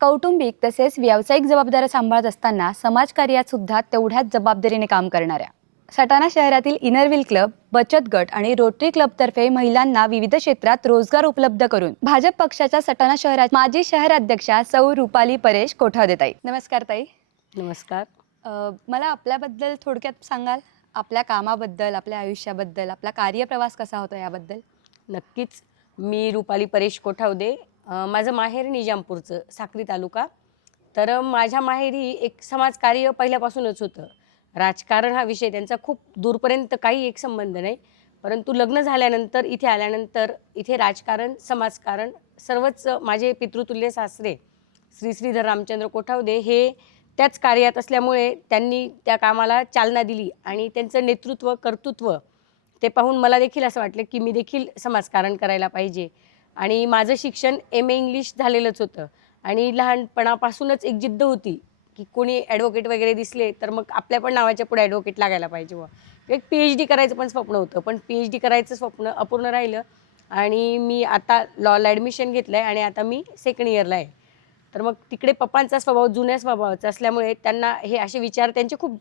कौटुंबिक तसेच व्यावसायिक जबाबदाऱ्या सांभाळत असताना समाजकार्यात सुद्धा तेवढ्याच जबाबदारीने काम करणाऱ्या सटाणा शहरातील इनरव्हील क्लब, बचत गट आणि रोटरी क्लबतर्फे महिलांना विविध क्षेत्रात रोजगार उपलब्ध करून भाजप पक्षाच्या सटाणा शहरात माजी शहर अध्यक्षा सौ रुपाली परेश कोठावदे ताई. नमस्कार ताई. नमस्कार. मला आपल्याबद्दल थोडक्यात सांगाल? आपल्या कामाबद्दल, आपल्या आयुष्याबद्दल, आपला कार्यप्रवास कसा होता याबद्दल? नक्कीच. मी रुपाली परेश कोठावदे. माझं माहेर निजामपूरचं, साक्री तालुका. तर माझ्या माहेरी एक समाजकार्य पहिल्यापासूनच होतं. राजकारण हा विषय त्यांचा खूप दूरपर्यंत काही एक संबंध नाही. परंतु लग्न झाल्यानंतर इथे आल्यानंतर इथे राजकारण, समाजकारण सर्वच माझे पितृतुल्य सासरे श्री श्रीधर रामचंद्र कोठावदे हे त्याच कार्यात असल्यामुळे त्यांनी त्या कामाला चालना दिली आणि त्यांचं नेतृत्व, कर्तृत्व ते पाहून मला देखील असं वाटलं की मी देखील समाजकारण करायला पाहिजे. आणि माझं शिक्षण MA इंग्लिश झालेलंच होतं आणि लहानपणापासूनच एक जिद्द होती की कोणी ॲडव्होकेट वगैरे दिसले तर मग आपल्या पण नावाच्या पुढे ॲडव्होकेट लागायला पाहिजे बुवा. एक PhD करायचं पण स्वप्न होतं, पण PhD करायचं स्वप्न अपूर्ण राहिलं आणि मी आता लॉला ॲडमिशन घेतलं आहे आणि आता मी सेकंड इयरला आहे. तर मग तिकडे पप्पांचा स्वभाव जुन्या स्वभावाचा असल्यामुळे त्यांना हे असे विचार त्यांचे खूप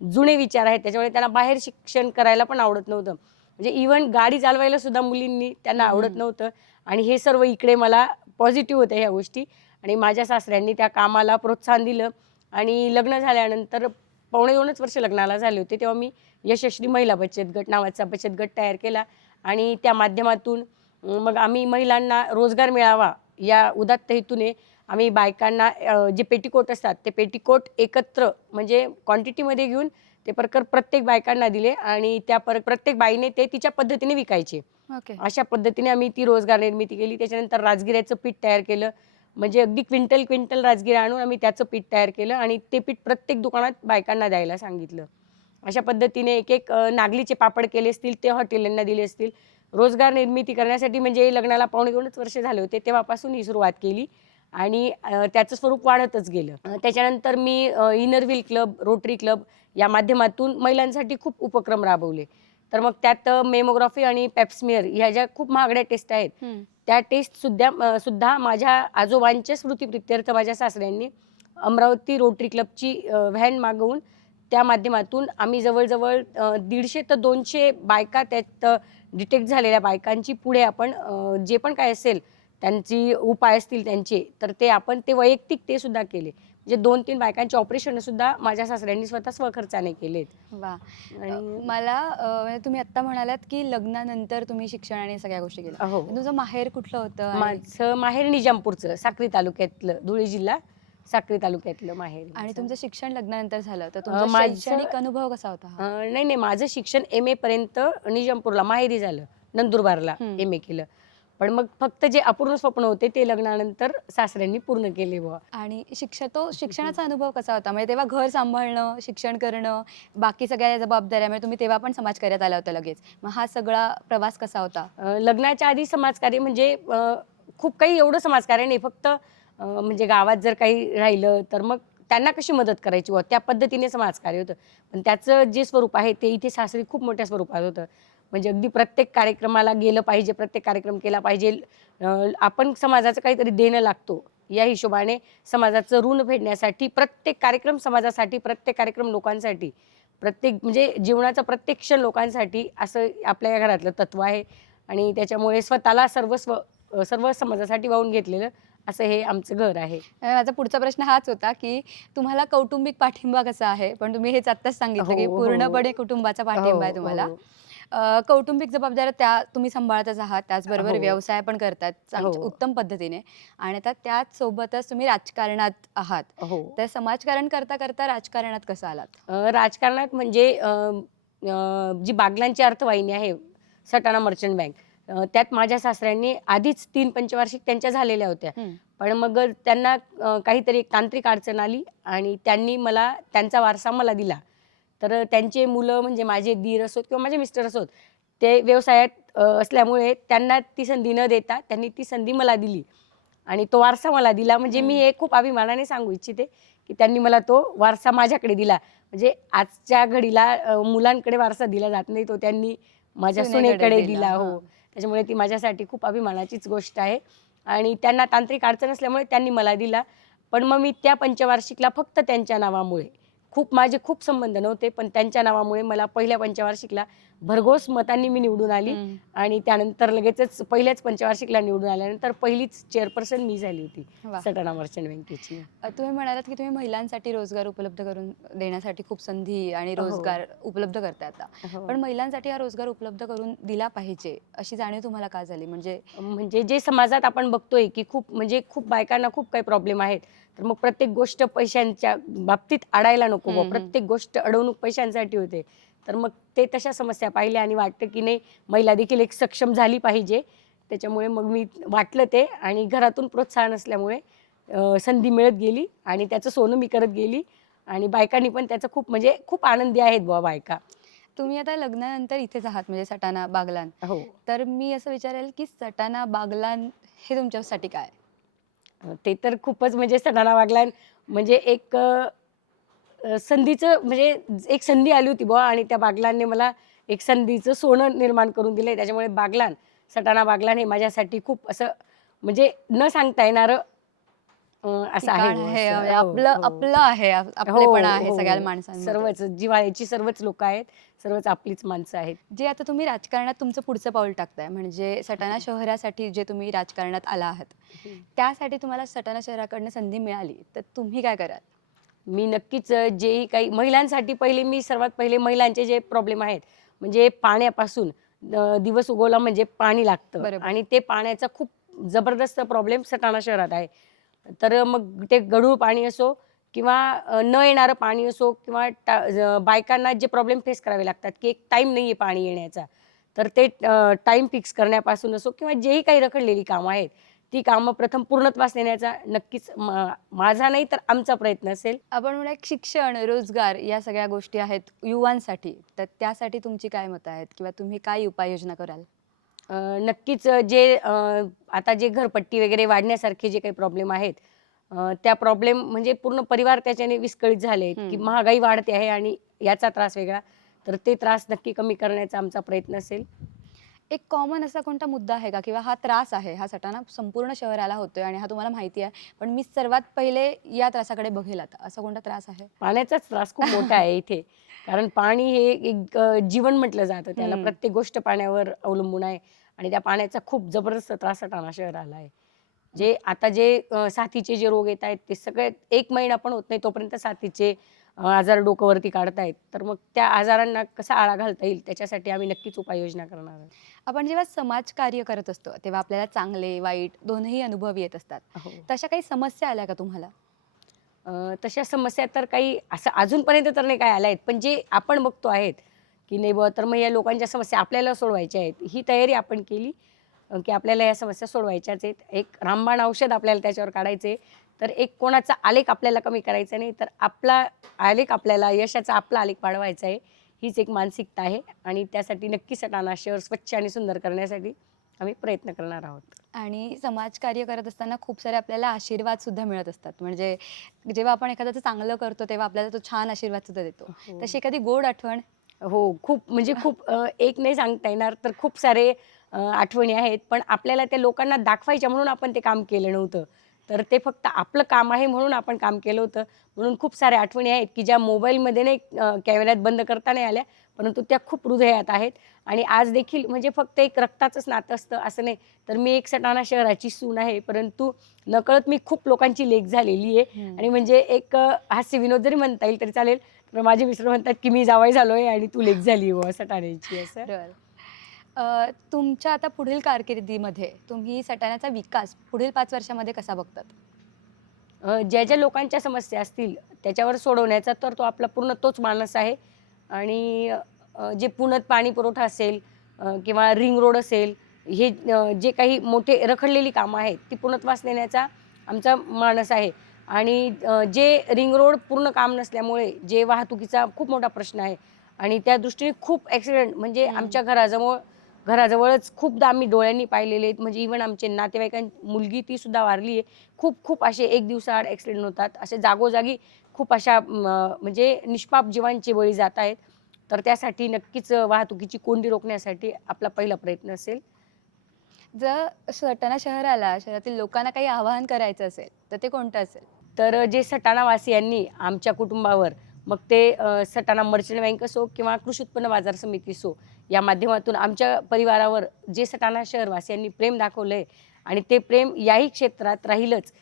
जुने विचार आहेत. त्याच्यामुळे त्यांना बाहेर शिक्षण करायला पण आवडत नव्हतं. म्हणजे इव्हन गाडी चालवायला सुद्धा मुलींनी त्यांना आवडत नव्हतं. आणि हे सर्व इकडे मला पॉझिटिव्ह होत्या ह्या गोष्टी. आणि माझ्या सासऱ्यांनी त्या कामाला प्रोत्साहन दिलं. आणि लग्न झाल्यानंतर 2.5 वर्ष लग्नाला झाले होते तेव्हा मी यशस्वी महिला बचत गट नावाचा बचत गट तयार केला. आणि त्या माध्यमातून मग आम्ही महिलांना रोजगार मिळावा या उदात्त हेतूने आम्ही बायकांना जे पेटीकोट असतात ते पेटीकोट एकत्र म्हणजे क्वांटिटीमध्ये घेऊन ते प्रत्येक बायकांना दिले आणि त्या प्रत्येक बाईने ते तिच्या पद्धतीने विकायचे. ओके. अशा पद्धतीने आम्ही ती रोजगार निर्मिती केली. त्याच्यानंतर राजगिऱ्याचं पीठ तयार केलं. म्हणजे अगदी क्विंटल क्विंटल राजगिरा आणून आम्ही त्याचं पीठ तयार केलं आणि ते पीठ प्रत्येक दुकानात बायकांना द्यायला सांगितलं. अशा पद्धतीने एक एक नागलीचे पापड केले असतील ते हॉटेलांना दिले असतील. रोजगार निर्मिती करण्यासाठी म्हणजे लग्नाला 2.5 वर्ष झाले होते तेव्हापासून ही सुरुवात केली आणि त्याचं स्वरूप वाढतच गेलं. त्याच्यानंतर मी इनरव्हील क्लब, रोटरी क्लब या माध्यमातून महिलांसाठी खूप उपक्रम राबवले. तर मग त्यात मेमोग्राफी आणि पेप्समियर ह्या ज्या खूप महागड्या टेस्ट आहेत त्या टेस्ट सुद्धा माझ्या आजोबांच्या स्मृतिप्रित्यर्थ माझ्या सासऱ्यांनी अमरावती रोटरी क्लबची व्हॅन मागवून त्या माध्यमातून आम्ही जवळजवळ 150 ते 200 बायका त्यात डिटेक्ट झालेल्या बायकांची पुढे आपण जे पण काय असेल त्यांची उपाय असतील त्यांचे तर ते आपण ते वैयक्तिक ते सुद्धा केले. म्हणजे 2-3 बायकांचे ऑपरेशन सुद्धा माझ्या सासऱ्यांनी स्वतः स्वखर्चाने केलेत. वा. आणि मला म्हणजे तुम्ही आत्ता म्हणालात की लग्नानंतर तुम्ही शिक्षण आणि सगळ्या गोष्टी केल्या. हो, तुमचं माहेर कुठलं होतं? आणि माझं माहेर निजामपूरचं, साक्री तालुक्यातलं, धुळे जिल्हा साक्री तालुक्यातलं माहेर आहे आणि माझं. तुमचं शिक्षण लग्नानंतर झालं तर तुमचा माझं शैक्षणिक अनुभव कसा होता हा? नाही नाही, माझं शिक्षण MA पर्यंत निजामपूरला माहेरी झालं, नंदुरबारला MA केलं. पण मग फक्त जे अपूर्ण स्वप्न होते ते लग्नानंतर सासऱ्यांनी पूर्ण केले बुवा. आणि शिक्षणाचा अनुभव कसा होता? म्हणजे तेव्हा घर सांभाळणं, शिक्षण करणं, बाकी सगळ्या जबाबदाऱ्या, म्हणजे तुम्ही तेव्हा पण समाजकार्यात आला होता लगेच. मग हा सगळा प्रवास कसा होता? लग्नाच्या आधी समाजकार्य म्हणजे खूप काही एवढं समाजकार्य नाही. फक्त म्हणजे गावात जर काही राहिलं तर मग त्यांना कशी मदत करायची बुवा त्या पद्धतीने समाजकार्य होतं. पण त्याचं जे स्वरूप आहे ते इथे सासरी खूप मोठ्या स्वरूपात होतं. म्हणजे अगदी प्रत्येक कार्यक्रमाला गेलं पाहिजे, प्रत्येक कार्यक्रम केला पाहिजे. आपण समाजाचं काहीतरी देणं लागतो या हिशोबाने समाजाचं ऋण फेडण्यासाठी प्रत्येक कार्यक्रम समाजासाठी, प्रत्येक कार्यक्रम लोकांसाठी, प्रत्येक म्हणजे जीवनाचा प्रत्येक क्षण लोकांसाठी असं आपल्या या घरातलं तत्व आहे. आणि त्याच्यामुळे स्वतःला सर्व समाजासाठी वाहून घेतलेलं असं हे आमचं घर आहे. माझा पुढचा प्रश्न हाच होता की तुम्हाला कौटुंबिक पाठिंबा कसा आहे? पण तुम्ही हेच आत्ताच सांगितलं की हो, पूर्णपणे हो. कुटुंबाचा पाठिंबा आहे हो, तुम्हाला. हो. कौटुंबिक जबाबदाऱ्या त्या तुम्ही सांभाळतच आहात, त्याचबरोबर हो, व्यवसाय पण करतात हो, उत्तम पद्धतीने आणि आता त्याच सोबतच तुम्ही राजकारणात आहात. हो. तर समाजकारण करता करता राजकारणात कसं आलात? राजकारणात म्हणजे जी बागलांची अर्थवाहिनी आहे, सटाणा मर्चंट बँक, त्यात माझ्या सासऱ्यांनी आधीच 3 पंचवार्षिक त्यांच्या झालेल्या होत्या. पण मग त्यांना काहीतरी एक तांत्रिक अडचण आली आणि त्यांनी त्यांचा वारसा मला दिला. तर त्यांचे मुलं म्हणजे माझे दीर असोत किंवा माझे मिस्टर असोत, ते व्यवसायात असल्यामुळे त्यांना ती संधी न देता त्यांनी ती संधी मला दिली आणि तो वारसा मला दिला. म्हणजे मी हे खूप अभिमानाने सांगू इच्छिते की त्यांनी मला तो वारसा माझ्याकडे दिला. म्हणजे आजच्या घडीला मुलांकडे वारसा दिला जात नाही, तो त्यांनी माझ्या सुनेकडे सुनेकडे दिला. दिला. हां. हो, त्याच्यामुळे ती माझ्यासाठी खूप अभिमानाचीच गोष्ट आहे. आणि त्यांना तांत्रिक अडचण असल्यामुळे त्यांनी मला दिला. पण मग मी त्या पंचवार्षिकला फक्त त्यांच्या नावामुळे, माझे खूप संबंध नव्हते, पण त्यांच्या नावामुळे मला पहिल्या पंचवार्षिकला भरघोस मतांनी मी निवडून आली. आणि त्यानंतर लगेचच पहिल्याच पंचवार्षिकला निवडून आल्यानंतर पहिलीच चेअरपर्सन मी झाली होती वा. सटाणा मर्चंट बँकेची. तुम्ही म्हणालात की तुम्ही महिलांसाठी रोजगार उपलब्ध करून देण्यासाठी खूप संधी आणि हो. रोजगार उपलब्ध करताय आता. हो. पण महिलांसाठी हा रोजगार उपलब्ध करून दिला पाहिजे अशी जाणीव तुम्हाला का झाली? म्हणजे जे समाजात आपण बघतोय की खूप बायकांना खूप काही प्रॉब्लेम आहेत. तर मग प्रत्येक गोष्ट पैशांच्या बाबतीत अडायला नको बुवा. प्रत्येक गोष्ट अडवणूक पैशांसाठी होते. तर मग ते तशा समस्या पाहिल्या आणि वाटतं की नाही, महिला देखील एक सक्षम झाली पाहिजे. त्याच्यामुळे मग मी वाटलं ते, आणि घरातून प्रोत्साहन असल्यामुळे संधी मिळत गेली आणि त्याचं सोनं मी करत गेली. आणि बायकांनी पण त्याचं खूप आनंदी आहेत बुवा बायका. तुम्ही आता लग्नानंतर इथेच आहात म्हणजे सटाणा बागलाण. हो. तर मी असं विचारेल की सटाणा बागलाण हे तुमच्यासाठी काय? ते तर खूपच सटाणा बागलाण म्हणजे एक संधीचं एक संधी आली होती बुवा, आणि त्या बागलांनी मला एक संधीचं सोनं निर्माण करून दिलंय. त्याच्यामुळे सटाणा बागलाण हे माझ्यासाठी खूप असं न सांगता येणारं असं आहे ठिकाण बुवा आहे असं. म्हणजे हो, आपलं हो. आपलं आहे, हो, आपलेपणा आहे सगळ्या हो. माणसांमध्ये. सर्वच जिव्हाळ्याची सर्वच लोकं आहेत. सर्वच आपलीच माणसं आहेत. जे आता तुम्ही राजकारणात तुमचं पुढचं पाऊल टाकताय म्हणजे सटाणा शहरासाठी जे तुम्ही राजकारणात आला आहात, त्यासाठी तुम्हाला सटाणा शहराकडनं संधी मिळाली, तर तुम्ही काय कराल? मी नक्कीच जेही काही महिलांसाठी मी सर्वात पहिले महिलांचे जे प्रॉब्लेम आहेत, पाण्यापासून दिवस उगवला म्हणजे पाणी लागतं, बरोबर. आणि ते पाण्याचा खूप जबरदस्त प्रॉब्लेम सटाणा शहरात आहे. तर मग ते गढूळ पाणी असो किंवा न येणारं पाणी असो, किंवा बायकांना जे प्रॉब्लेम फेस करावे लागतात, की एक टाईम नाही आहे पाणी येण्याचा. तर ते टाईम फिक्स करण्यापासून असो, किंवा जेही काही रखडलेली कामं आहेत, ती कामं प्रथम पूर्णत्वास नेण्याचा नक्कीच माझा नाही तर आमचा प्रयत्न असेल. आपण म्हणूया एक शिक्षण, रोजगार या सगळ्या गोष्टी आहेत युवांसाठी, तर त्यासाठी तुमची काय मतं आहेत किंवा तुम्ही काय उपाययोजना कराल? नक्कीच आता जे घरपट्टी वगैरे वाढण्यासारखे जे काही प्रॉब्लेम आहेत, त्या प्रॉब्लेम पूर्ण परिवार त्याच्याने विस्कळीत झाले आहेत, की महागाई वाढते आहे आणि याचा त्रास वेगळा. तर ते त्रास नक्की कमी करण्याचा आमचा प्रयत्न असेल. एक कॉमन असा कोणता मुद्दा आहे का किंवा हा त्रास आहे, हा सटाणा संपूर्ण शहराला होतोय आणि हा तुम्हाला माहिती आहे, पण मी सर्वात पहिले या त्रासाकडे बघेल आता, असा कोणता त्रास आहे? पाण्याचाच त्रास खूप मोठा आहे इथे. कारण पाणी हे एक जीवन म्हटलं जातं त्याला. प्रत्येक गोष्ट पाण्यावर अवलंबून आहे, आणि त्या पाण्याचा खूप जबरदस्त त्रास सटाणा शहराला आहे. आता साथीचे जे रोग येत आहेत, ते सगळे 1 महिना पण होत नाही तोपर्यंत साथीचे आजार डोकंवरती काढतायत. तर मग त्या आजारांना कसा आळा घालता येईल, त्याच्यासाठी आम्ही नक्कीच उपाययोजना करणार आहोत. आपण जेव्हा समाजकार्य करत असतो, तेव्हा आपल्याला चांगले, वाईट दोन्ही अनुभव येत असतात. हो. तशा काही समस्या आल्या का तुम्हाला? तशा समस्या तर काही असं अजूनपर्यंत तर नाही काय आल्या आहेत. पण जे आपण बघतो आहेत, की नाही बुवा, तर मग या लोकांच्या समस्या आपल्याला सोडवायच्या आहेत. ही तयारी आपण केली, की आपल्याला या समस्या सोडवायच्याच आहेत. एक रामबाण औषध आपल्याला त्याच्यावर काढायचं आहे. तर एक कोणाचा आलेख आपल्याला कमी करायचा नाही, तर आपला आलेख आपल्याला यशाचा आपला आलेख वाढवायचा आहे. हीच एक मानसिकता आहे, आणि त्यासाठी नक्की सटाणा शहर स्वच्छ आणि सुंदर करण्यासाठी आम्ही प्रयत्न करणार आहोत. आणि समाजकार्य करत असताना खूप सारे आपल्याला आशीर्वाद सुद्धा मिळत असतात. म्हणजे जेव्हा आपण एखाद्याचं चांगलं करतो, तेव्हा आपल्याला तो छान आशीर्वाद सुद्धा देतो. हो. तशी एखादी गोड आठवण? हो, खूप एक नाही सांगता येणार, तर खूप सारे आठवणी आहेत. पण आपल्याला त्या लोकांना दाखवायच्या म्हणून आपण ते काम केलं नव्हतं. तर ते फक्त आपलं काम आहे म्हणून आपण काम केलं होतं. म्हणून खूप साऱ्या आठवणी आहेत, की ज्या मोबाईलमध्ये नाही कॅमेऱ्यात बंद करता नाही आल्या, परंतु त्या खूप हृदयात आहेत. आणि आज देखील फक्त एक रक्ताचंच नातं असतं असं नाही. तर मी एक सटाणा शहराची सून आहे, परंतु नकळत मी खूप लोकांची लेक झालेली आहे. आणि एक हास्यविनोद जरी म्हणता येईल तरी चालेल. तर माझे मिस्टर म्हणतात, की मी जावई झालोय आणि तू लेक झाली बुवा सटाण्याची असं. बरोबर. तुमच्या आता पुढील कारकिर्दीमध्ये तुम्ही सटाण्याचा विकास पुढील 5 वर्षामध्ये कसा बघतात? ज्या लोकांच्या समस्या असतील त्याच्यावर सोडवण्याचा तर तो आपला पूर्ण तोच माणूस आहे. आणि जे पुण्यात पाणी पुरवठा असेल, किंवा रिंग रोड असेल, हे जे काही मोठे रखडलेली कामं आहेत ती पूर्णत्वास नेण्याचा आमचा मानस आहे. आणि जे रिंग रोड पूर्ण काम नसल्यामुळे जे वाहतुकीचा खूप मोठा प्रश्न आहे, आणि त्या दृष्टीने खूप ॲक्सिडेंट आमच्या घराजवळच खूपदा आम्ही डोळ्यांनी पाहिलेले आहेत. इव्हन आमचे मुलगी ती सुद्धा वारली आहे. खूप असे एक दिवसाआड ॲक्सिडेंट होतात. असे जागोजागी खूप अशा निष्पाप जीवांचे बळी जात आहेत. तर त्यासाठी नक्कीच वाहतुकीची कोंडी रोखण्यासाठी आपला पहिला प्रयत्न असेल. जर सटाणा शहरातील लोकांना काही आवाहन करायचं असेल तर ते कोणतं असेल? तर जे सटाणावासियांनी आमच्या कुटुंबावर, मग ते सटाणा मर्चंट बँक असो किंवा कृषी उत्पन्न बाजार समिती असो, या माध्यमातून आमच्या परिवारावर जे सटाणा शहरवासियांनी प्रेम दाखवलं आहे आणि ते प्रेम याही क्षेत्रात राहीलच,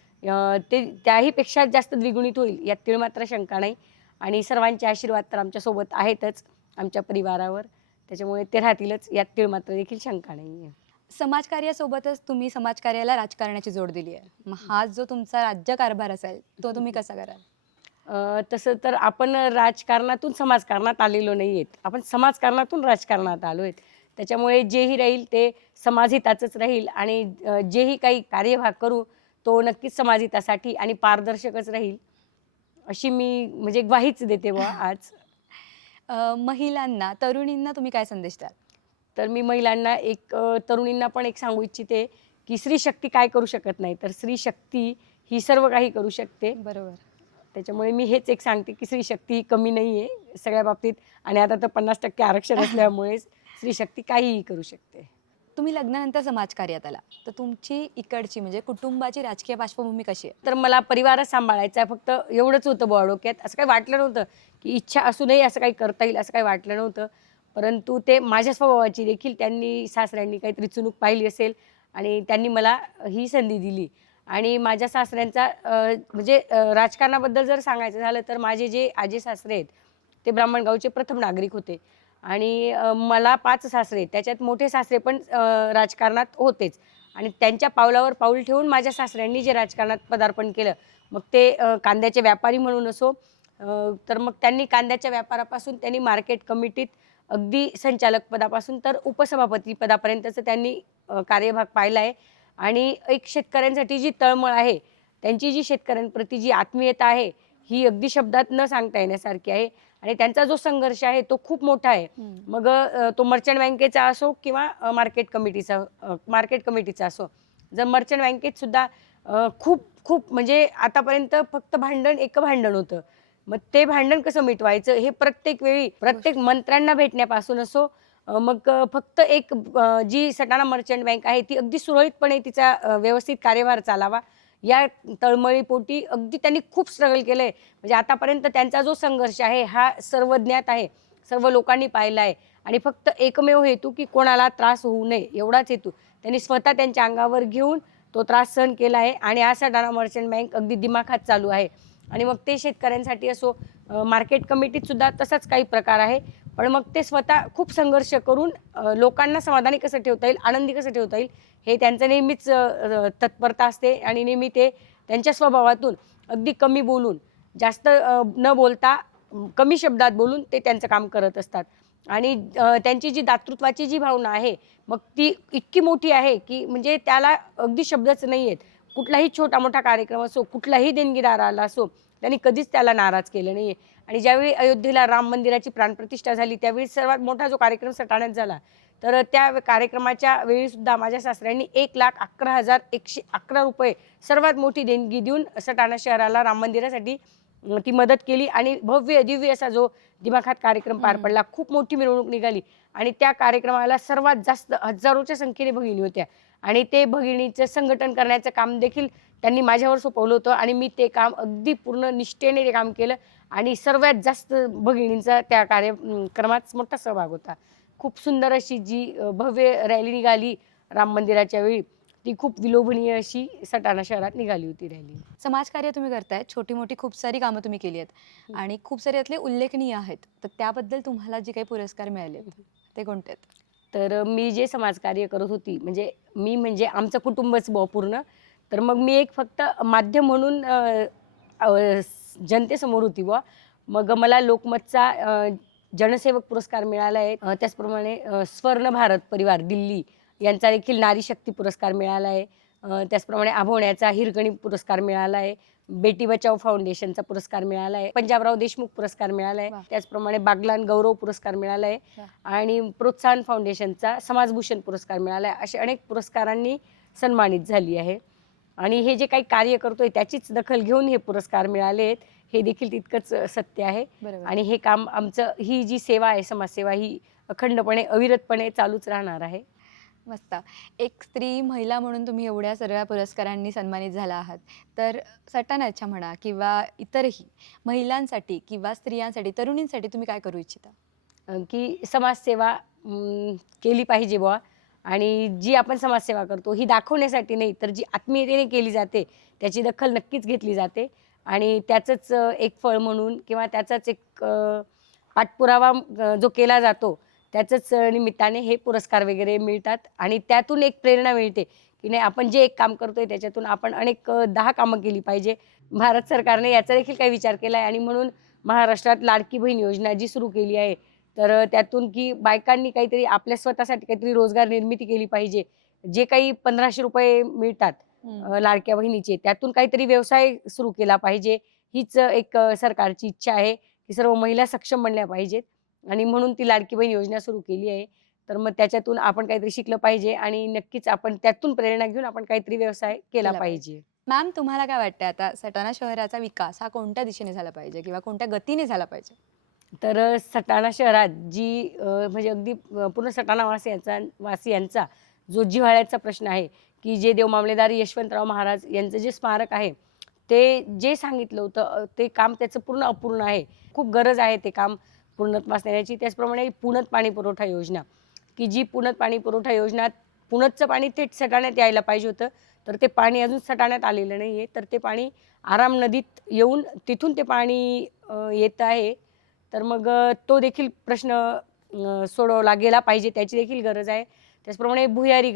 ते त्याहीपेक्षा जास्त द्विगुणित होईल यात तीळमात्र शंका नाही. आणि सर्वांचे आशीर्वाद तर आमच्यासोबत आहेतच आमच्या परिवारावर, त्याच्यामुळे ते राहतीलच यात तीळमात्र देखील शंका नाही आहे. समाजकार्यासोबतच तुम्ही समाजकार्याला राजकारणाची जोड दिली आहे. मग हा जो तुमचा राज्यकारभार असेल तो तुम्ही कसा कराल? तसं तर आपण राजकारणातून समाजकारणात आलेलो नाही आहेत. आपण समाजकारणातून राजकारणात आलो आहेत. त्याच्यामुळे जेही राहील ते समाजहिताचंच राहील आणि जेही काही कार्यभाग करू तो नक्कीच समाजहितासाठी आणि पारदर्शकच राहील, अशी मी म्हणजे ग्वाहीच देते बुवा आज. महिलांना, तरुणींना तुम्ही काय संदेश द्याल? तर मी महिलांना तरुणींना पण एक सांगू इच्छिते, की स्त्री शक्ती काय करू शकत नाही, तर स्त्री शक्ती ही सर्व काही करू शकते. बरोबर. त्याच्यामुळे मी हेच एक सांगते, की स्त्री शक्ती ही कमी नाही आहे सगळ्या बाबतीत आणि आता तर 50% आरक्षण असल्यामुळे स्त्री शक्ती काहीही करू शकते. तुम्ही लग्नानंतर समाजकार्यात आला, तर तुमची इकडची म्हणजे कुटुंबाची राजकीय पार्श्वभूमी कशी आहे? तर मला परिवारच सांभाळायचा आहे, फक्त एवढंच होतं बुवा डोक्यात. असं काही वाटलं नव्हतं, की इच्छा असूनही असं काही करता येईल, असं काही वाटलं नव्हतं. परंतु ते माझ्या स्वभावाची देखील सासऱ्यांनी काहीतरी चुणूक पाहिली असेल आणि त्यांनी मला ही संधी दिली. आणि माझ्या सासऱ्यांचा म्हणजे राजकारणाबद्दल जर सांगायचं झालं तर माझे जे आजी-सासरे आहेत, ते ब्राह्मणगावचे प्रथम नागरिक होते आणि मला 5 सासरे आहेत. त्याच्यात मोठे सासरे पण राजकारणात होतेच आणि त्यांच्या पावलावर पाऊल ठेवून माझ्या सासऱ्यांनी जे राजकारणात पदार्पण केलं, मग ते कांद्याचे व्यापारी म्हणून असो, तर मग त्यांनी कांद्याच्या व्यापारापासून त्यांनी मार्केट कमिटीत अगदी संचालक पदापासून तर उपसभापती पदापर्यंतचं त्यांनी कार्यभाग पाहिला आहे. आणि एक शेतकऱ्यांसाठी जी तळमळ आहे, त्यांची जी शेतकऱ्यांप्रती जी आत्मीयता आहे, ही अगदी शब्दात न सांगता येण्यासारखी आहे आणि त्यांचा जो संघर्ष आहे तो खूप मोठा आहे. मग तो मर्चंट बँकेचा असो किंवा मार्केट कमिटीचा असो. जर मर्चंट बँकेत सुद्धा खूप खूप म्हणजे आतापर्यंत फक्त एक भांडण होतं. मग ते भांडण कसं मिटवायचं हे प्रत्येक वेळी प्रत्येक मंत्र्यांना भेटण्यापासून असो, मग फक्त जी सटाणा मर्चंट बँक आहे ती अगदी सुरळीतपणे तिचा व्यवस्थित कार्यभार चालावा या तळमळीपोटी अगदी त्यांनी खूप स्ट्रगल केलंय. म्हणजे आतापर्यंत त्यांचा जो संघर्ष आहे हा सर्वज्ञात आहे, सर्व लोकांनी पाहिला आहे आणि फक्त एकमेव हेतू की कोणाला त्रास होऊ नये एवढाच हेतू त्यांनी स्वतः त्यांच्या अंगावर घेऊन तो त्रास सहन केला आहे आणि हा सटाणा मर्चंट बँक अगदी दिमाखात चालू आहे. आणि मग ते शेतकऱ्यांसाठी असो, मार्केट कमिटीत सुद्धा तसाच काही प्रकार आहे. पण मग ते स्वतः खूप संघर्ष करून लोकांना समाधानी कसं ठेवता येईल, आनंदी कसं ठेवता येईल, हे त्यांचं नेहमीच तत्परता असते आणि नेहमी ते त्यांच्या स्वभावातून अगदी कमी बोलून, जास्त न बोलता कमी शब्दात बोलून ते त्यांचं काम करत असतात. आणि त्यांची जी दातृत्वाची जी भावना आहे, मग ती इतकी मोठी आहे, की म्हणजे त्याला अगदी शब्दच नाही आहेत. कुठलाही छोटा-मोठा कार्यक्रम असो, कुठलाही देणगीदार आला असो, त्यांनी कधीच त्याला नाराज केलं नाही आहे. आणि ज्यावेळी अयोध्येला राम मंदिराची प्राणप्रतिष्ठा झाली, त्यावेळी सर्वात मोठा जो कार्यक्रम सटाण्यात झाला, तर त्या कार्यक्रमाच्या वेळीसुद्धा माझ्या सासऱ्यांनी ₹1,11,111 सर्वात मोठी देणगी देऊन सटाणा शहराला राम मंदिरासाठी ती मदत केली आणि भव्य-दिव्य असा जो दिमाखात कार्यक्रम पार पडला. खूप मोठी मिरवणूक निघाली आणि त्या कार्यक्रमाला सर्वात जास्त हजारोच्या संख्येने भगिनी होत्या आणि ते भगिनीचं संघटन करण्याचं काम देखील त्यांनी माझ्यावर सोपवलं होतं आणि मी ते काम अगदी पूर्ण निष्ठेने ते काम केलं आणि सर्वात जास्त भगिनींचा त्या कार्यक्रमात मोठा सहभाग होता. खूप सुंदर अशी जी भव्य रॅली निघाली राम मंदिराच्या वेळी, ती खूप विलोभनीय अशी सटाणा शहरात निघाली होती रॅली. समाजकार्य तुम्ही करताय, छोटी-मोठी खूप सारी कामं तुम्ही केली आहेत आणि खूप सारे यातले उल्लेखनीय आहेत. तर त्याबद्दल तुम्हाला जे काही पुरस्कार मिळाले ते कोणते आहेत? तर मी जे समाजकार्य करत होती, म्हणजे आमचं कुटुंबच बुवा पूर्ण. तर मग मी एक फक्त माध्यम म्हणून अ, जनतेसमोर होती बुवा. मग मला लोकमतचा जनसेवक पुरस्कार मिळाला आहे. त्याचप्रमाणे स्वर्ण भारत परिवार दिल्ली यांचा देखील नारी शक्ती पुरस्कार मिळाला आहे. त्याचप्रमाणे आभोण्याचा हिरकणी पुरस्कार मिळाला आहे. बेटी बचाओ फाउंडेशनचा पुरस्कार मिळाला आहे. पंजाबराव देशमुख पुरस्कार मिळाला आहे. वाह! त्याचप्रमाणे बागलान गौरव पुरस्कार मिळाला आहे. वाह! आणि प्रोत्साहन फाउंडेशनचा समाजभूषण पुरस्कार मिळाला आहे. असे अनेक पुरस्कारांनी सन्मानित झाली आहे. आणि हे जे काही कार्य करतोय त्याचीच दखल घेऊन हे पुरस्कार मिळाले आहेत, हे देखील तितकंच सत्य आहे. बरोबर. आणि हे काम आमचं, ही जी सेवा आहे समाजसेवा, ही अखंडपणे अविरतपणे चालूच राहणार आहे. मस्त. एक स्त्री, महिला म्हणून तुम्ही एवढ्या सगळ्या पुरस्कारांनी सन्मानित झाला आहात. तर सटाणाच्या म्हणा किंवा इतरही महिलांसाठी किंवा स्त्रियांसाठी, तरुणींसाठी तुम्ही काय करू इच्छिता? की समाजसेवा केली पाहिजे बुवा. आणि जी आपण समाजसेवा करतो ही दाखवण्यासाठी नाही, तर जी आत्मीयतेने केली जाते त्याची दखल नक्कीच घेतली जाते. आणि त्याचंच एक फळ म्हणून किंवा त्याचाच एक पाठपुरावा जो केला जातो त्याचंच निमित्ताने हे पुरस्कार वगैरे मिळतात. आणि त्यातून एक प्रेरणा मिळते की नाही, आपण जे एक काम करतोय त्याच्यातून आपण अनेक 10 कामं केली पाहिजे. भारत सरकारने याचा देखील काही विचार केला आहे आणि म्हणून महाराष्ट्रात लाडकी बहीण योजना जी सुरू केली आहे, तर त्यातून की बायकांनी काहीतरी आपल्या स्वतःसाठी काहीतरी रोजगार निर्मिती केली पाहिजे. जे काही ₹1500 मिळतात लाडक्या बहिणीचे, त्यातून काहीतरी व्यवसाय सुरू केला पाहिजे. हीच एक सरकारची इच्छा आहे की सर्व महिला सक्षम बनल्या पाहिजेत आणि म्हणून ती लाडकी बहीण योजना सुरू केली आहे. तर मग त्याच्यातून आपण काहीतरी शिकलं पाहिजे आणि नक्कीच आपण त्यातून प्रेरणा घेऊन आपण काहीतरी व्यवसाय केला केला पाहिजे. पाहिजे. मॅम, तुम्हाला काय वाटतं आता सटाणा शहराचा विकास हा कोणत्या दिशेने झाला पाहिजे किंवा कोणत्या गतीने झाला पाहिजे? तर सटाणा शहरात जी म्हणजे अगदी पूर्ण सटाणा वासियांचा जो जिव्हाळ्याचा प्रश्न आहे, की जे देवमामलेदार यशवंतराव महाराज यांचं जे स्मारक आहे, ते जे सांगितलं होतं ते काम त्याचं पूर्ण अपूर्ण आहे. खूप गरज आहे ते काम पूर्णत्वास नेण्याची. त्याचप्रमाणे पुणत पाणी पुरवठा योजना, की जी पुणत पाणी पुरवठा योजना, पुणतचं पाणी थेट सटाण्यात यायला पाहिजे होतं. तर ते पाणी अजून सटाण्यात आलेलं नाही आहे. तर ते पाणी आराम नदीत येऊन तिथून ते पाणी येत आहे. तर मग तो देखील प्रश्न सोडवला गेला पाहिजे, त्याची देखील गरज आहे. त्याचप्रमाणे भुयारी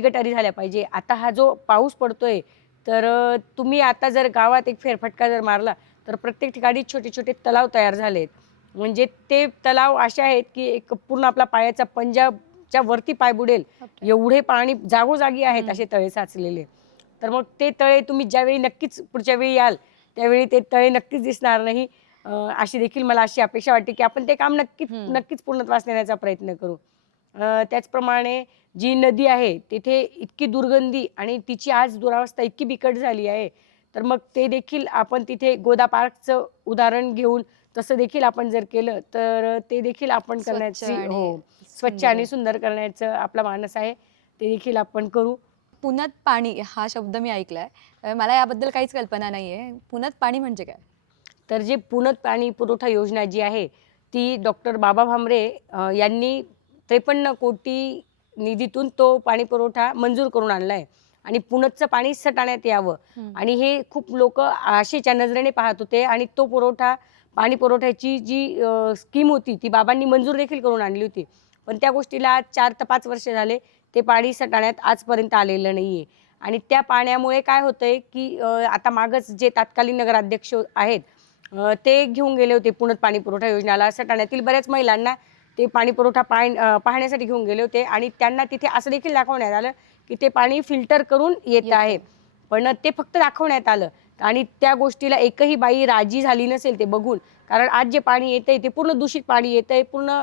गटारी झाल्या पाहिजे. आता हा जो पाऊस पडतोय, तर तुम्ही आता जर गावात एक फेरफटका जर मारला, तर प्रत्येक ठिकाणी छोटे-छोटे तलाव तयार झालेत. म्हणजे ते तलाव असे आहेत, की एक पूर्ण आपला पायाचा पंजाच्या वरती पाय बुडेल एवढे पाणी जागोजागी आहेत असे तळे साचलेले. तर मग ते तळे तुम्ही ज्यावेळी नक्कीच पुढच्या वेळी याल, त्यावेळी ते तळे नक्कीच दिसणार नाही. अशी देखील मला अशी अपेक्षा वाटते, की आपण ते काम नक्कीच नक्कीच पूर्णत्वास नेण्याचा प्रयत्न करू. त्याचप्रमाणे जी नदी आहे तिथे इतकी दुर्गंधी आणि तिची आज दुरावस्था इतकी बिकट झाली आहे. तर मग ते देखील आपण तिथे गोदा पार्कचं उदाहरण घेऊन तसं देखील आपण जर केलं, तर ते देखील आपण स्वच्छ करण्याची आणि स्वच्छ सुंदर. आणि सुंदर करण्याचं आपला मानस आहे. ते देखील आपण करू. पुनत पाणी हा शब्द मी ऐकलाय. मला याबद्दल काहीच कल्पना नाहीये. पुनत पाणी म्हणजे काय? तर जे पुणत पाणी पुरवठा योजना जी आहे, ती डॉक्टर बाबा भामरे यांनी 53 कोटी निधीतून तो पाणी पुरवठा मंजूर करून आणला आहे. आणि पुणतचं पाणी सटाण्यात यावं आणि हे खूप लोकं आशेच्या नजरेने पाहत होते आणि तो पाणी पुरवठ्याची जी स्कीम होती ती बाबांनी मंजूर देखील करून आणली होती. पण त्या गोष्टीला आज 4 ते 5 वर्ष झाले ते पाणी सटाण्यात आजपर्यंत आलेलं नाहीये. आणि त्या पाण्यामुळे काय होतंय, की आता मागच जे तत्कालीन नगराध्यक्ष आहेत, ते घेऊन गेले होते पुणत पाणी पुरवठा योजनेला. सटाण्यातील बऱ्याच महिलांना ते पाणी पुरवठा पाहण्यासाठी घेऊन गेले होते आणि त्यांना तिथे असं देखील दाखवण्यात आलं, की ते पाणी फिल्टर करून येत आहे. पण ते फक्त दाखवण्यात आलं आणि त्या गोष्टीला एकही बाई राजी झाली नसेल ते बघून. कारण आज जे पाणी येतंय ते पूर्ण दूषित पाणी येतंय, पूर्ण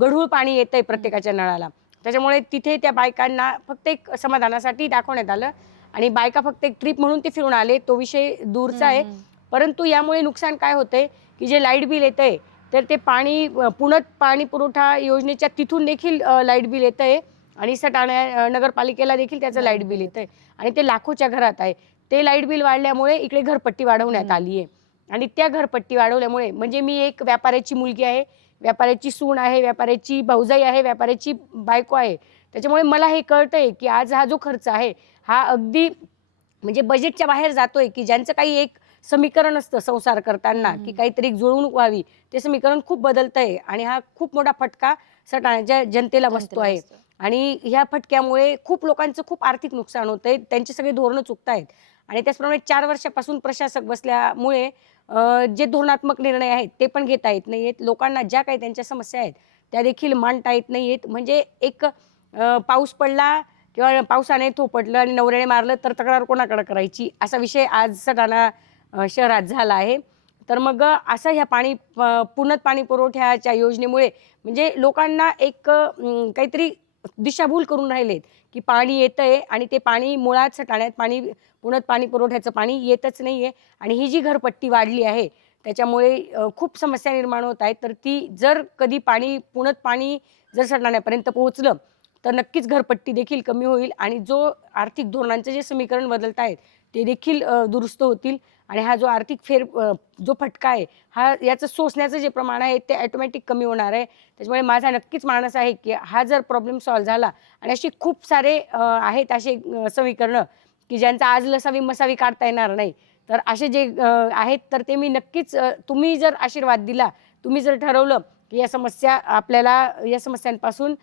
गढूळ पाणी येतंय प्रत्येकाच्या नळाला. त्याच्यामुळे तिथे त्या बायकांना फक्त एक समाधानासाठी दाखवण्यात आलं आणि बायका फक्त एक ट्रिप म्हणून ते फिरून आले. तो विषय दूरचा आहे. परंतु यामुळे नुकसान काय होतंय, की जे लाईट बिल येतंय, तर ते पाणी पुणत पाणी पुरवठा योजनेच्या तिथून देखील लाईट बिल येतंय आणि सटाणा नगरपालिकेला देखील त्याचं लाईट बिल येतंय आणि ते लाखोच्या घरात आहे. ते लाईट बिल वाढल्यामुळे इकडे घरपट्टी वाढवण्यात आली आहे आणि त्या घरपट्टी वाढवल्यामुळे म्हणजे मी एक व्यापाऱ्याची मुलगी आहे, व्यापाऱ्याची सून आहे, व्यापाऱ्याची भाऊजाई आहे, व्यापाऱ्याची बायको आहे. त्याच्यामुळे मला हे कळतंय, की आज हा जो खर्च आहे, हा अगदी म्हणजे बजेटच्या बाहेर जातोय, की ज्यांचं काही एक समीकरण असतं संसार करताना, की काहीतरी जुळवणूक व्हावी. ते समीकरण खूप बदलतंय आणि हा खूप मोठा फटका सटाण्याच्या जनतेला बसतो आहे. आणि ह्या फटक्यामुळे खूप लोकांचं खूप आर्थिक नुकसान होतंय. त्यांची सगळी धोरणं चुकतायत आणि त्याचप्रमाणे 4 वर्षापासून प्रशासक बसल्यामुळे जे धोरणात्मक निर्णय आहेत ते पण घेता येत नाहीयेत. लोकांना ज्या काही त्यांच्या समस्या आहेत त्या देखील मांडता येत नाहीयेत. म्हणजे एक पाऊस पडला किंवा पावसाने थोपटलं आणि नवऱ्याने मारलं तर तक्रार कोणाकडे करायची असा विषय आज सटाणा शहरात झाला आहे. तर मग असं ह्या पुणत पाणी पुरवठ्याच्या योजनेमुळे म्हणजे लोकांना एक काहीतरी दिशाभूल करून राहिलेत, की पाणी येतंय आणि ते पाणी मुळात सटाण्यात पुणत पाणी पुरवठ्याचं पाणी येतच नाहीये आणि ही जी घरपट्टी वाढली आहे त्याच्यामुळे खूप समस्या निर्माण होत आहेत. तर ती जर कधी पुण्यात पाणी जर सटाण्यापर्यंत पोहोचलं तर नक्कीच घरपट्टी देखील कमी होईल आणि जो आर्थिक धोरणांचं जे समीकरण बदलत आहेत ते देखील दुरुस्त होतील आणि हा जो आर्थिक जो फटका आहे हा याचं सोसण्याचं जे प्रमाण आहे ते ऑटोमॅटिक कमी होणार आहे. त्याच्यामुळे माझा नक्कीच मानस आहे की हा जर प्रॉब्लेम सॉल्व्ह झाला आणि अशी खूप सारे आहेत असे समीकरणं की ज्यांचा आज लसावी मसावी काढता येणार नाही. तर असे जे आहेत तर ते मी नक्कीच तुम्ही जर आशीर्वाद दिला, तुम्ही जर ठरवलं की या समस्यांपासून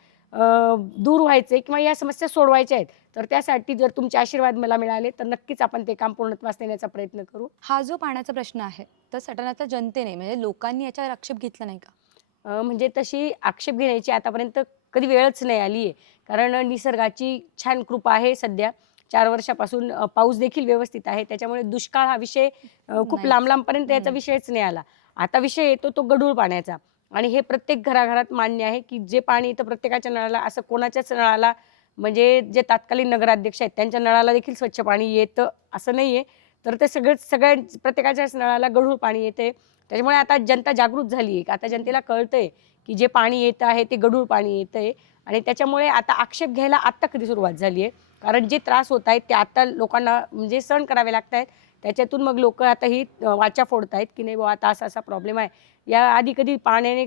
दूर व्हायचे किंवा या समस्या सोडवायच्या आहेत, तर त्यासाठी जर तुमचे आशीर्वाद मला मिळाले तर नक्कीच आपण ते काम पूर्णत्वास नेण्याचा प्रयत्न करू. हा जो पाण्याचा प्रश्न आहे तर सटाण्याच्या जनतेने म्हणजे लोकांनी याच्यावर आक्षेप घेतला नाही का? म्हणजे तशी आक्षेप घेण्याची आतापर्यंत कधी वेळच नाही आली आहे. कारण निसर्गाची छान कृपा आहे सध्या. 4 वर्षापासून पाऊस देखील व्यवस्थित आहे. त्याच्यामुळे दुष्काळ हा विषय खूप नाहीच. लांब-लांबपर्यंत याचा हं. विषयच नाही आला. आता विषय येतो तो गढूळ पाण्याचा आणि हे प्रत्येक घराघरात मान्य आहे, की जे पाणी इथं प्रत्येकाच्या नळाला असं कोणाच्याच नळाला म्हणजे जे तत्कालीन नगराध्यक्ष आहेत त्यांच्या नळाला देखील स्वच्छ पाणी येतं असं नाहीये. तर ते सगळ्या प्रत्येकाच्याच नळाला गढूळ पाणी येतंय. त्याच्यामुळे आता जनता जागृत झाली आहे. आता जनतेला कळतंय, की जे पाणी येतं आहे ते गढूळ पाणी येतंय आणि त्याच्यामुळे आता आक्षेप घ्यायला आत्ता कधी सुरुवात झाली आहे. कारण जे त्रास होत आहेत ते आता लोकांना म्हणजे सहन करावे लागत आहेत. त्याच्यातून मग लोकं आता ही वाचा फोडतायत, की नाही बुवा आता असा-असा प्रॉब्लेम आहे. याआधी कधी पाण्याने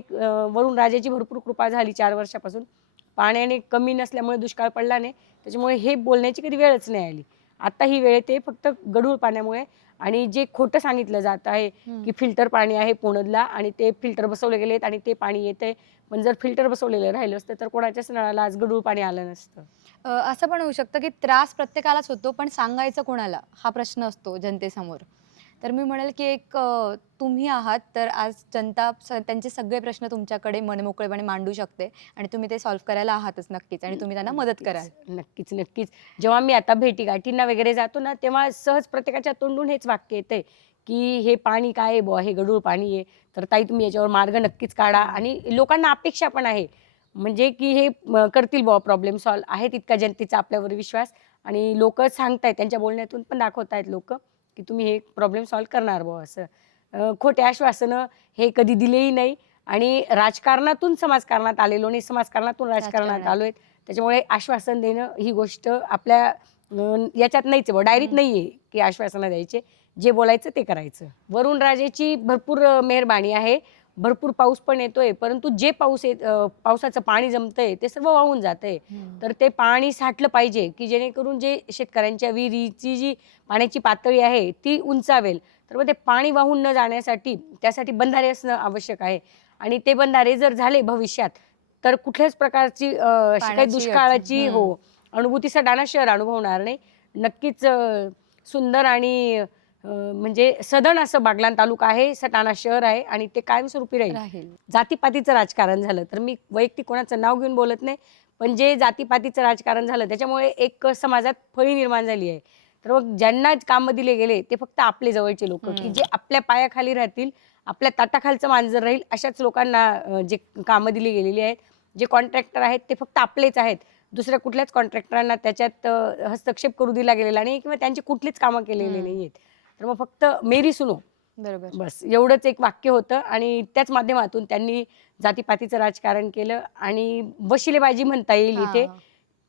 वरून राजाची भरपूर कृपा झाली 4 वर्षापासून. पाण्याने कमी नसल्यामुळे दुष्काळ पडला नाही. त्याच्यामुळे हे बोलण्याची कधी वेळच नाही आली. आता ही वेळ येते फक्त गढूळ पाण्यामुळे आणि जे खोटं सांगितलं जात आहे, की फिल्टर पाणी आहे पुण्यातला आणि ते फिल्टर बसवले गेलेत आणि ते पाणी येतंय. पण जर फिल्टर बसवलेलं राहिलं असतं तर कोणाच्याच नळाला आज गढूळ पाणी आलं नसतं. असं पण होऊ शकतं की त्रास प्रत्येकालाच होतो, पण सांगायचं कोणाला? हा प्रश्न असतो जनतेसमोर. तर मी म्हणेल की तुम्ही आहात, तर आज जनता त्यांचे सगळे प्रश्न तुमच्याकडे मनमोकळेपणे मांडू शकते आणि तुम्ही ते सॉल्व्ह करायला आहातच नक्कीच आणि तुम्ही त्यांना मदत कराल. नक्कीच, नक्कीच. जेव्हा मी आता भेटीगाठींना वगैरे जातो ना, तेव्हा सहज प्रत्येकाच्या तोंडून हेच वाक्य येतंय, की "हे पाणी काय आहे बुवा? हे गढूळ पाणी आहे. तर ताई तुम्ही याच्यावर मार्ग नक्कीच काढा." आणि लोकांना अपेक्षा पण आहे. म्हणजे की हे करतील बुवा प्रॉब्लेम सॉल्व्ह. आहे तितका जनतेचा आपल्यावर विश्वास आणि लोकं सांगतायत त्यांच्या बोलण्यातून पण दाखवतायत लोकं, की तुम्ही हे प्रॉब्लेम सॉल्व्ह करणार बुवा असं. खोटे आश्वासनं हे कधी दिलेही नाही आणि राजकारणातून समाजकारणात आलेलो नाही, समाजकारणातून राजकारणात राजकारणात. आलोय. त्याच्यामुळे आश्वासन देणं ही गोष्ट आपल्या याच्यात नाहीच आहे बुवा, डायरीत नाहीये, की आश्वासनं द्यायचे. जे बोलायचं ते करायचं. वरुण राजेची भरपूर मेहरबानी आहे. भरपूर पाऊस पण येतोय, परंतु जे पावसाचं पाणी जमतंय ते सर्व वाहून जातंय. तर ते पाणी साठलं पाहिजे, की जेणेकरून जे शेतकऱ्यांच्या विहिरीची जी पाण्याची पातळी आहे ती उंचावेल. तर मग ते पाणी वाहून न जाण्यासाठी त्यासाठी बंधारे असणं आवश्यक आहे आणि ते बंधारे जर झाले भविष्यात, तर कुठल्याच प्रकारची अशी काही पाण्याची दुष्काळाची अडचण. अनुभूती सडाणा शहर अनुभवणार नाही. नक्कीच सुंदर आणि म्हणजे सधन असं बागलाण तालुका आहे, सटाणा शहर आहे आणि ते कायमस्वरूपी राहील. राहील. जातीपातीचं राजकारण झालं, तर मी वैयक्तिक कोणाचं नाव घेऊन बोलत नाही. पण जे जातीपातीचं राजकारण झालं त्याच्यामुळे एक समाजात फळी निर्माण झाली आहे. तर मग ज्यांना कामं दिले गेले ते फक्त आपले जवळचे लोकं, की जे आपल्या पायाखाली राहतील, आपल्या ताटाखालचं मांजर राहील अशाच लोकांना जे कामं दिली गेलेली आहेत. जे कॉन्ट्रॅक्टर आहेत ते फक्त आपलेच आहेत. दुसऱ्या कुठल्याच कॉन्ट्रॅक्टरांना त्याच्यात हस्तक्षेप करू दिला गेलेला नाही किंवा त्यांची कुठलीच कामं केलेली नाहीयेत. तर मग फक्त मेरी सुनो बरोबर. बस एवढंच एक वाक्य होतं आणि त्याच माध्यमातून त्यांनी जातीपातीचं राजकारण केलं आणि वशिलेबाजी म्हणता येईल इथे. हां.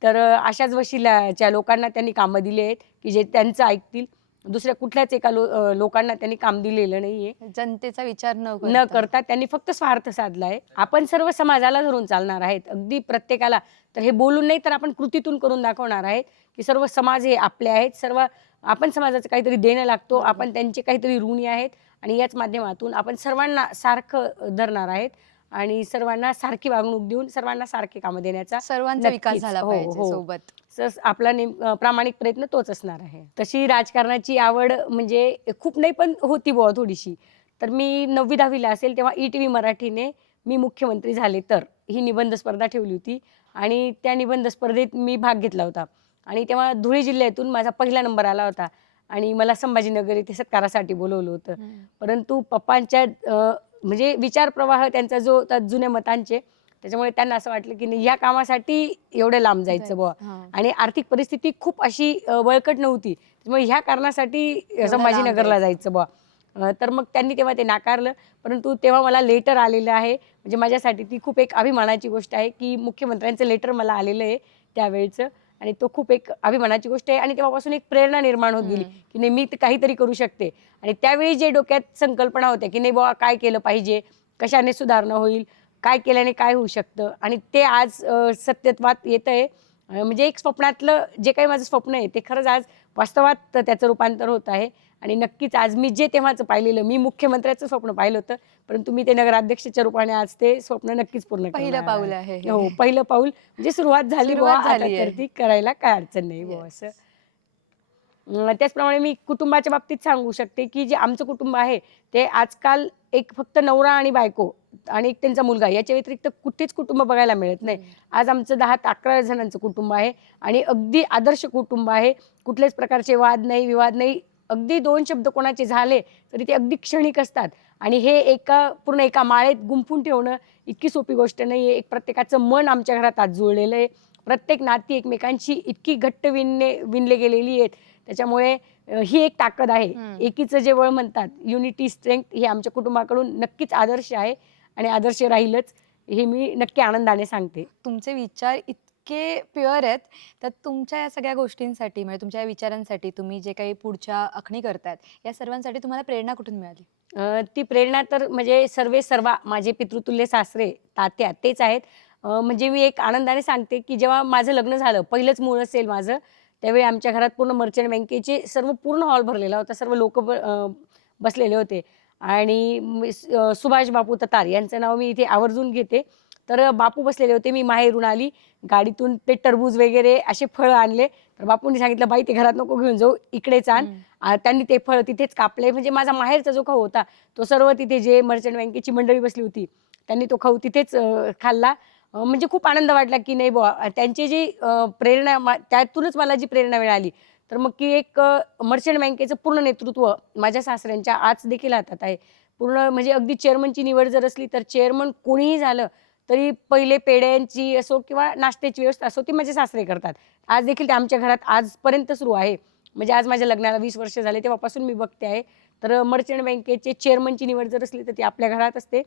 तर अशाच वशिल्याच्या लोकांना त्यांनी कामं दिली आहेत, की जे त्यांचं ऐकतील. दुसऱ्या कुठल्याच एका लोकांना त्यांनी काम दिलेलं नाहीये. जनतेचा विचार न न करता. करता त्यांनी फक्त स्वार्थ साधलाय. आपण सर्व समाजाला धरून चालणार आहेत. अगदी प्रत्येकाला. तर हे बोलून नाही तर आपण कृतीतून करून दाखवणार आहेत, की सर्व समाज हे आपले आहेत. सर्व आपण समाजाचं काहीतरी देणं लागतो. बरोबर. आपण त्यांचे काहीतरी ऋणी आहेत आणि याच माध्यमातून आपण सर्वांना सारखं धरणार आहेत आणि सर्वांना सारखी वागणूक देऊन सर्वांना सारखे कामं देण्याचा सर्वांचा विकास नक्कीच. झाला हो, पाहिजे हो. सोबत. आपला प्रामाणिक प्रयत्न तोच असणार आहे. तशी राजकारणाची आवड म्हणजे खूप नाही पण होती बुवा थोडीशी. तर मी 9वी-10वी असेल तेव्हा ई-टी-व्ही मराठीने मी मुख्यमंत्री झाले तर ही निबंध स्पर्धा ठेवली होती आणि त्या निबंध स्पर्धेत मी भाग घेतला होता आणि तेव्हा धुळे जिल्ह्यातून माझा पहिला नंबर आला होता आणि मला संभाजीनगर येथे सत्कारासाठी बोलवलं होतं. परंतु पप्पांच्या म्हणजे विचारप्रवाह त्यांचा जो होता जुन्या मतांचे, त्याच्यामुळे त्यांना असं वाटलं की नाही या कामासाठी एवढं लांब जायचं बुवा हां. आणि आर्थिक परिस्थिती खूप अशी बळकट नव्हती. त्यामुळे ह्या कारणासाठी लांब संभाजीनगरला जायचं. जायचं बुवा. तर मग त्यांनी तेव्हा ते नाकारलं. परंतु तेव्हा मला लेटर आलेलं आहे. म्हणजे माझ्यासाठी ती खूप एक अभिमानाची गोष्ट आहे, की मुख्यमंत्र्यांचं लेटर मला आलेलं आहे त्यावेळचं आणि तो खूप एक अभिमानाची गोष्ट आहे आणि तेव्हापासून एक प्रेरणा निर्माण होत गेली, की नाही मी काहीतरी करू शकते. आणि त्यावेळी जे डोक्यात संकल्पना होत्या, की नाही बुवा काय केलं पाहिजे, कशाने सुधारणा होईल, काय केल्याने काय होऊ शकतं आणि ते आज सत्यत्वात येतंय. म्हणजे एक स्वप्नातलं जे काही माझं स्वप्न आहे ते खरंच आज वास्तवात त्याचं रूपांतर होत आहे. आणि नक्कीच आज मी जे तेव्हाचं पाहिलेलं, मी मुख्यमंत्र्याचं स्वप्न पाहिलं होतं, परंतु मी ते नगराध्यक्षाच्या रूपाने आज ते स्वप्न नक्कीच पूर्ण पहिलं करणार पाऊल आहे. आहे हे. हो, पहिलं पाऊल म्हणजे सुरुवात झाली बुवा, सुरुवात आता झाली तर आहे. ती करायला काय अडचण नाही बुवा Yes. असं. त्याचप्रमाणे मी कुटुंबाच्या बाबतीत सांगू शकते, की जे आमचं कुटुंब आहे, ते आजकाल एक फक्त नवरा आणि बायको आणि एक त्यांचा मुलगा याच्या व्यतिरिक्त कुठेच कुटुंब बघायला मिळत नाही. आज आमचं 10 ते 11 जणांचं कुटुंब आहे आणि अगदी आदर्श कुटुंब आहे. कुठल्याच प्रकारचे वाद नाही, विवाद नाही. अगदी 2 शब्द कोणाचे झाले, तरी ते अगदी क्षणिक असतात आणि हे पूर्ण एका माळेत गुंफून ठेवणं इतकी सोपी गोष्ट नाहीये. एक प्रत्येकाचं मन आमच्या घरात आज जुळलेलं आहे. प्रत्येक नाती एकमेकांशी इतकी घट्ट विणले गेलेली आहेत. त्याच्यामुळे ही एक ताकद आहे. एकीचं जे बळ म्हणतात, युनिटी स्ट्रेंग्थ हे आमच्या कुटुंबाकडून नक्कीच आदर्श आहे आणि आदर्श राहीलच. हे मी नक्की आनंदाने सांगते. तुमचे विचार इतके प्युअर आहेत, तर तुमच्या या सगळ्या गोष्टींसाठी म्हणजे तुमच्या या विचारांसाठी तुम्ही जे काही पुढच्या आखणी करतायत, या सर्वांसाठी तुम्हाला प्रेरणा कुठून मिळाली? ती प्रेरणा तर म्हणजे सर्वे सर्वा माझे पितृतुल्य सासरे, तात्या तेच आहेत. म्हणजे मी एक आनंदाने सांगते, की जेव्हा माझं लग्न झालं, पहिलंच मूळ असेल माझं, त्यावेळी आमच्या घरात पूर्ण मर्चंट बँकेचे सर्व पूर्ण हॉल भरलेला होता. सर्व लोकं बसलेले होते आणि सुभाष बापू ततार यांचं नाव मी इथे आवर्जून घेते. तर बापू बसलेले होते. मी माहेरून आली. गाडीतून ते टरबूज वगैरे असे फळं आणले. तर बापूंनी सांगितलं, "बाई ते घरात नको घेऊन जाऊ, इकडेच आण." त्यांनी ते फळ तिथेच कापले. म्हणजे माझा माहेरचा जो खाऊ होता, तो सर्व तिथे जे मर्चंट बँकेची मंडळी बसली होती, त्यांनी तो खाऊ तिथेच खाल्ला. म्हणजे खूप आनंद वाटला, की नाही बुवा त्यांची जी प्रेरणा त्यातूनच मला जी प्रेरणा मिळाली. तर मग की एक मर्चंट बँकेचं पूर्ण नेतृत्व माझ्या सासऱ्यांच्या आज देखील हातात आहे. पूर्ण म्हणजे अगदी चेअरमनची निवड जर असली, तर चेअरमन कोणीही झालं, तरी पहिले पेढ्यांची असो किंवा नाश्त्याची व्यवस्था असो, ती माझे सासरे करतात. आज देखील ते आमच्या घरात आजपर्यंत सुरू आहे. म्हणजे आज माझ्या लग्नाला 20 वर्ष झाले तेव्हापासून मी बघते आहे. तर मर्चंट बँकेचे चेअरमनची निवड जर असली, तर ती आपल्या घरात असते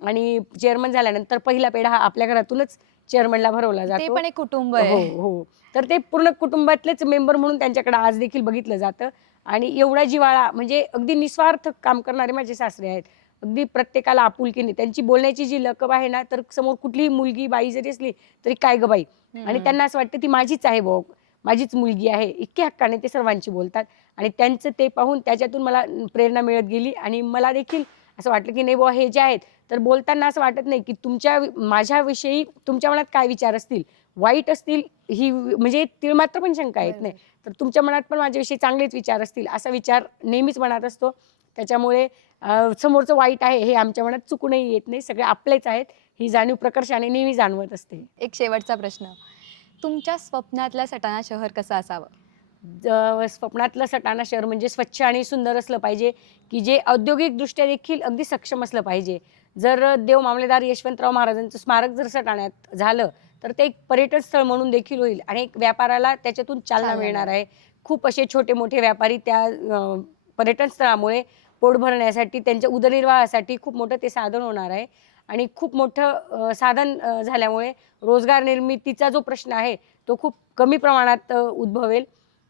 आणि चेअरमन झाल्यानंतर पहिला पेढा हा आपल्या घरातूनच चेअरमनला भरवला ते जातो. पण एक कुटुंब हो, आहे. हो. तर ते पूर्ण कुटुंबातलेच मेंबर म्हणून त्यांच्याकडे आज देखील बघितलं जातं आणि एवढा जिव्हाळा म्हणजे अगदी निस्वार्थ काम करणारे माझे सासरे आहेत. अगदी प्रत्येकाला आपुलकीने त्यांची बोलण्याची जी लकब आहे ना, तर समोर कुठलीही मुलगी, बाई जरी असली, तरी "काय गं बाई?" आणि त्यांना असं वाटतं ती माझीच आहे बुवा, माझीच मुलगी आहे. इतक्या हक्काने ते सर्वांची बोलतात आणि त्यांचं ते पाहून त्याच्यातून मला प्रेरणा मिळत गेली आणि मला देखील असं वाटलं, की नाही बुवा हे जे आहेत, तर बोलताना असं वाटत नाही, की माझ्याविषयी तुमच्या मनात काय विचार असतील, वाईट असतील ही म्हणजे तीळमात्र पण शंका येत नाही. तर तुमच्या मनात पण माझ्याविषयी चांगलेच विचार असतील, असा विचार नेहमीच मनात असतो. त्याच्यामुळे समोरचं वाईट आहे हे आमच्या मनात चुकूनही येत नाही. सगळे आपलेच आहेत, ही जाणीव प्रकर्षाने नेहमी जाणवत असते. एक शेवटचा प्रश्न. तुमच्या स्वप्नातलं सटाणा शहर कसं असावं? स्वप्नातलं सटाणा शहर म्हणजे स्वच्छ आणि सुंदर असलं पाहिजे, की जे औद्योगिकदृष्ट्या देखील अगदी सक्षम असलं पाहिजे. जर देव मामलेदार यशवंतराव महाराजांचं स्मारक जर सटाण्यात झालं, तर ते एक पर्यटन स्थळ म्हणून देखील होईल आणि एक व्यापाराला त्याच्यातून चालना चालना मिळणार मिळेल. आहे. खूप असे छोटे-मोठे व्यापारी त्या पर्यटन स्थळामुळे पोट भरण्यासाठी, त्यांच्या उदरनिर्वाहासाठी खूप मोठं ते साधन होणार आहे आणि खूप मोठं साधन झाल्यामुळे रोजगार निर्मितीचा जो प्रश्न आहे, तो खूप कमी प्रमाणात उद्भवेल.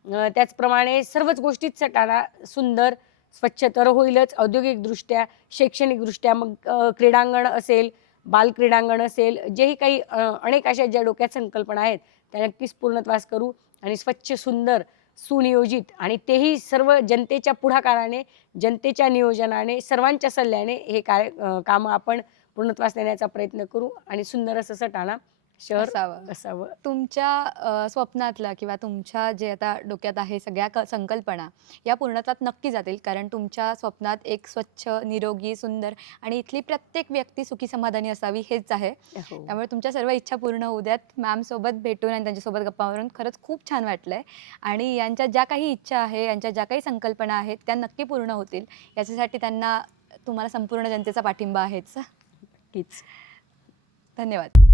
त्याचप्रमाणे सर्वच गोष्टीत सटाणा सुंदर, स्वच्छ तर होईलच औद्योगिकदृष्ट्या, शैक्षणिकदृष्ट्या मग क्रीडांगण असेल, बालक्रीडांगण असेल, जेही काही अनेक अशा ज्या डोक्यात संकल्पना आहेत, त्या नक्कीच पूर्णत्वास करू आणि स्वच्छ, सुंदर, सुनियोजित आणि तेही सर्व जनतेच्या पुढाकाराने, जनतेच्या नियोजनाने, सर्वांच्या सल्ल्याने हे कामं आपण पूर्णत्वास नेण्याचा प्रयत्न करू आणि सुंदर असं सटाणा शहर असावं. असावं. तुमच्या स्वप्नातला किंवा तुमच्या जे आता डोक्यात आहे सगळ्या संकल्पना या पूर्णत्वात नक्की जातील. कारण तुमच्या स्वप्नात एक स्वच्छ, निरोगी, सुंदर आणि इथली प्रत्येक व्यक्ती सुखी समाधानी असावी हेच आहे. हो. त्यामुळे तुमच्या सर्व इच्छा पूर्ण होऊ द्यात. मॅमसोबत भेटून आणि त्यांच्यासोबत गप्पा मारून खरंच खूप छान वाटलंय आणि यांच्या ज्या काही इच्छा आहे, यांच्या ज्या काही संकल्पना आहेत, त्या नक्की पूर्ण होतील. याच्यासाठी तुम्हाला संपूर्ण जनतेचा पाठिंबा आहेच. नक्कीच. धन्यवाद.